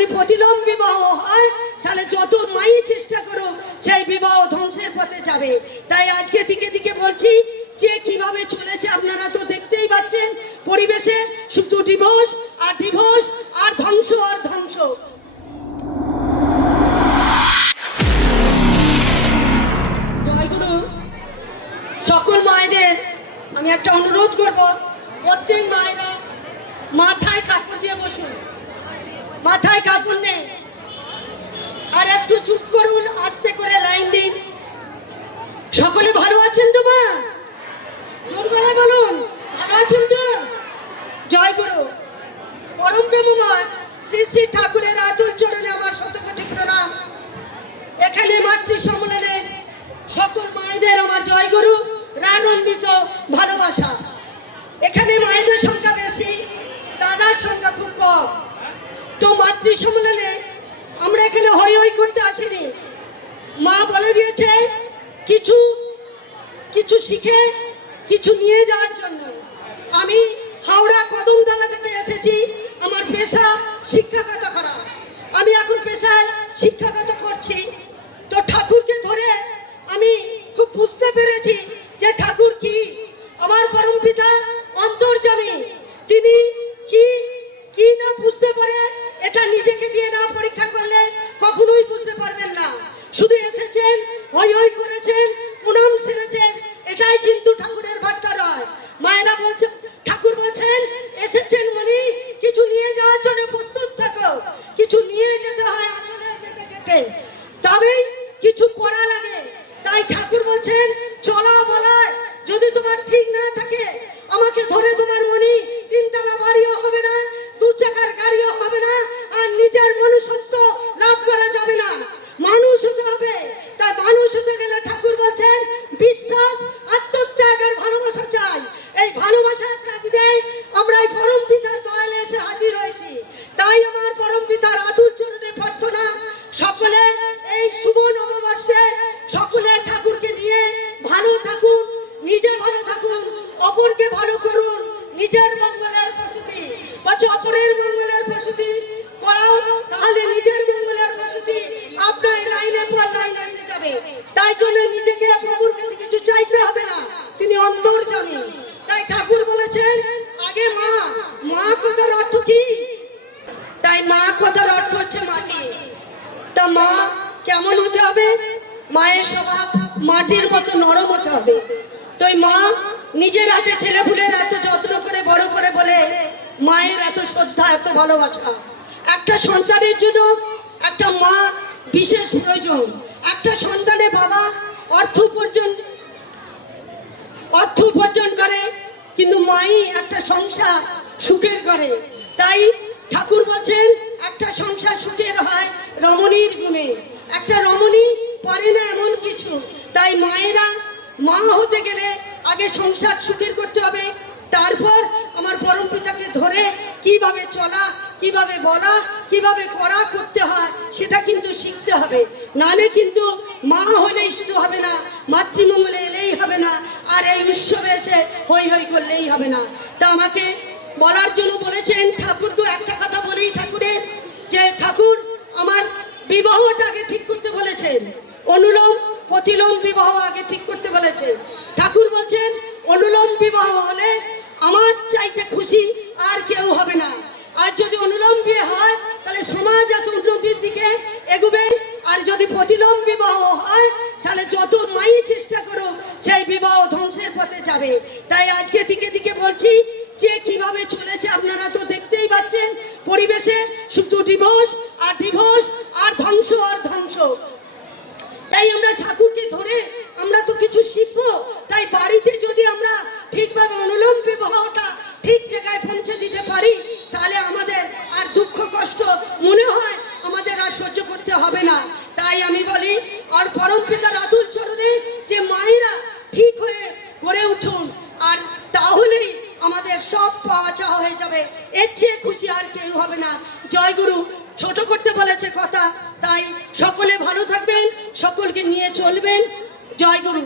যদি প্রতিলোম বিবাহ হয় তাহলে যত মাই চেষ্টা করো সেই বিবাহ ধ্বংসের পথে যাবে। তাই আজকে দিকে দিকে বলছি যে কিভাবে চলেছে আপনারা তো দেখতেই পাচ্ছেন, পরিবেশে শুধু ডিভোর্স আর ধ্বংস আর ধ্বংস। জয়গুরু, সকল মায়েদের আমি একটা অনুরোধ করব, প্রত্যেক মায়েরা মাথায় কাপড় দিয়ে বসুন, মাথায় কাপড় নেই, আর একটু চুপ করুন, আস্তে করে লাইন দিন। সকলে ভালো আছেন তো মা? জোর গলায় বলুন, ভালো আছেন তো? জয় গুরু। পরম প্রেমময় শ্রী শ্রী ঠাকুরের আতুল চরণে আমার শতকোটি প্রণাম। এখানে মাতৃ সম্মেলনে সকল মায়েদের আমার জয় গুরু, রানন্দিত ভালোবাসা। এখানে মায়েদের সংখ্যা বেশি, দাদার সংখ্যা খুব কম। তো মাতৃ সম্মেলনে আমরা এখানে হই হই করতে আসিনি। মা বলে দিয়েছে কিছু কিছু শিখে কিছু নিয়ে যাওয়ার জন্য। আমি হাওড়া কদমতলা থেকে এসেছি, আমার পেশা শিক্ষাগত করা। আমি এখন পেশায় শিক্ষাগত করছি। তো ঠাকুরকে ধরে আমি খুব বুঝতে পেরেছি যে ঠাকুর কি, আমার পরম পিতা অন্তর্যামী। তিনি কি কি না বুঝতে পারে এটা নিজেকে দিয়ে না পরীক্ষা করলে কখনোই বুঝতে পারবেন না। শুধু এসেছেন, হই হই করেছেন, প্রণাম সেরেছেন, এটাই কিন্তু ঠাকুরের বার্তা নয়। মায়েরা বলছেন, ঠাকুর বলছেন এসেছেন মানে কিছু নিয়ে যাওয়ার জন্য প্রস্তুত থাকো। কিছু নিয়ে যেতে হয় আঁচলের বেঁধে কেটে, তবেই কিছু করা লাগে। তাই ঠাকুর বলছেন চলা বলায় যদি তোমার ঠিক না থাকে, আমাকে ধরে তোমার মনি তিনতলা বাড়িও হবে না, দু চাকার গাড়িও হবে না, আর নিজের মনুষ্যত্ব লাভ করা যাবে না। মানুষ হতে হবে। তাই মানুষ হতে গেলে ঠাকুর বলছেন বিশ্বাস, আত্মত্যাগ আর ভালোবাসা চাই। এই ভালোবাসার কাজে আমরা এই পরম পিতার দয়ালে এসে হাজির হয়েছি। তাই আমার পরম পিতার আতুল চরণে প্রার্থনা, সকলে এই শুভ নববর্ষে সকলে ঠাকুরকে নিয়ে ভালো থাকুন, নিজে ভালো থাকুন, অপরকে ভালো করুন। নিজের মঙ্গলের প্রস্তুতি বলছে, অপরের মঙ্গলের প্রস্তুতি করাও, তাহলে নিজের মঙ্গলের প্রস্তুতি আপনার লাইনের পর লাইন এসে যাবে। তাই জন্য নিজেকে প্রভুর কাছে কিছু চাইতে হবে না, তিনি অন্তর্যামী। তাই ঠাকুর বলেছেন আগে মা। মা কথার অর্থ কি? তাই মা কথার অর্থ হচ্ছে মাটি। তা মা কেমন হতে হবে? মায়ের স্বভাব মাটির মতো নরম হতে হবে। তো মা নিজের হাতে ছেলে ফুলের এত যত্ন করে বড় করে বলে, মায়ের এত শ্রদ্ধা, এত ভালোবাসা। একটা সন্তানের জন্য একটা মা বিশেষ প্রয়োজন। একটা সন্তানের বাবা অর্থ উপার্জন করে, কিন্তু মাই একটা সংসার সুখের করে। তাই ঠাকুর বলছেন একটা সংসার সুখের হয় রমণীর গুণে। একটা রমণী পারে না এমন কিছু। তাই মায়েরা মা হতে গেলে আগে সংসার সুখের করতে হবে, তারপর আমার পরম পিতাকে ধরে কিভাবে চলা, কিভাবে বলা, কিভাবে করা করতে হয় সেটা কিন্তু শিখতে হবে। নালে কিন্তু মা হলেই শুধু হবে না, মাতৃমঙ্গলে এলেই হবে না, আর এই উৎসবে এসে হই হই করলেই হবে না। তা আমাকে বলার জন্য বলেছেন ঠাকুর। তো একটা কথা বলি ঠাকুরের, যে ঠাকুর আমার বিবাহটা আগে ঠিক করতে বলেছেন। অনুলোম প্রতিলোম বিবাহ আগে ঠিক করতে বলেছেন ঠাকুর। বলছেন অনুলোম বিবাহ হলে আমার চাইতে খুশি আর কেউ হবে না। আর যদি অনুলোম বিয়ে হয় তাহলে সমাজ এত উন্নতির দিকে এগোবে। আর যদি প্রতিলোম বিবাহ হয় তাহলে যত মাই চেষ্টা করো সেই বিবাহ ধ্বংসের পথে যাবে। তাই আজকে দিকে দিকে বলছি যে কিভাবে চলেছে আপনারা তো দেখতেই পাচ্ছেন, পরিবেশে শুধু ডিভোর্স আর ধ্বংস আর ধ্বংস। তাই আমরা ঠাকুরকে ধরে আমরা তো কিছু শিখবো। তাই বাড়িতে যদি আমরা ঠিকভাবে অনুলোম বিবাহটা ঠিক জায়গায় পৌঁছে দিতে পারি, তাহলে আমাদের আর দুঃখ কষ্ট মনে হয় আমাদের আর সহ্য করতে হবে না। তাই আমি বলি আর পরম পিতার আতুল চরণে যে মায়েরা ঠিক হয়ে গড়ে উঠুন, আর তাহলেই আমাদের সব পাওয়া চাওয়া হয়ে যাবে। এর চেয়ে খুশি আর কেউ হবে না। জয় গুরু। ছোট করতে বলেছে কথা, তাই সকলে ভালো থাকবেন, সকলকে নিয়ে চলবেন। জয় গুরু।